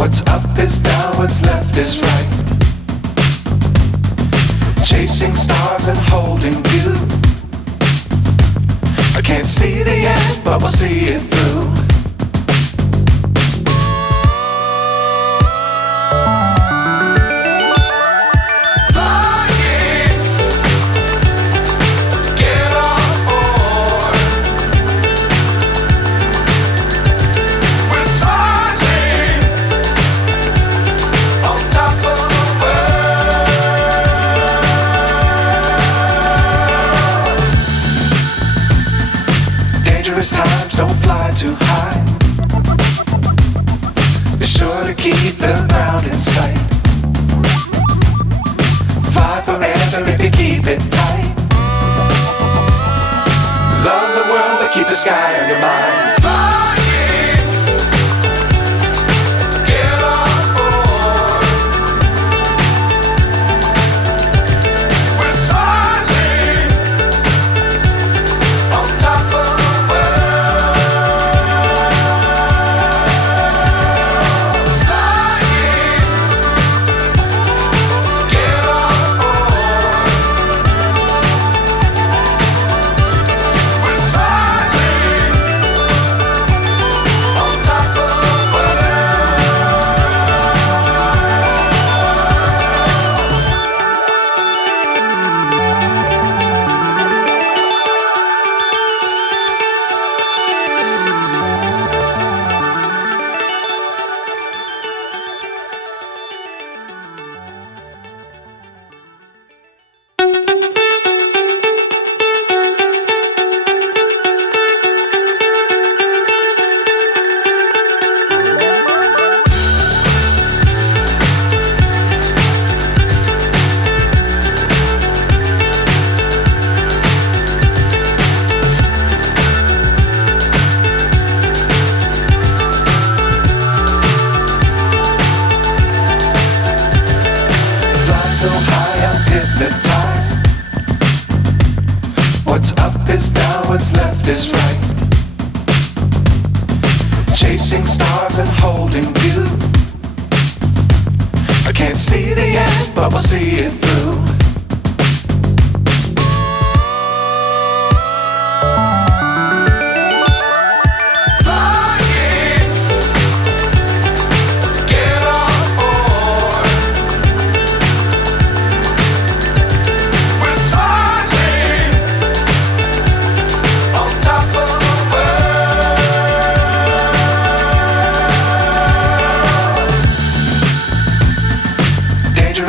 What's up is down, what's left is right. Chasing stars and holding you. I can't see the end, but we'll see it through. Times don't fly too high. Be sure to keep the ground in sight. Fly forever if you keep it tight. Love the world but keep the sky on your mind. So high I'm hypnotized. What's up is down, what's left is right. Chasing stars and holding you. I can't see the end, but we'll see it through.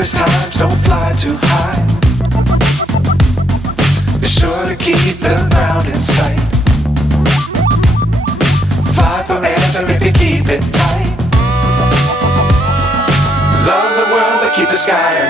Times don't fly too high. Be sure to keep the ground in sight. Fly forever if you keep it tight. Love the world but keep the sky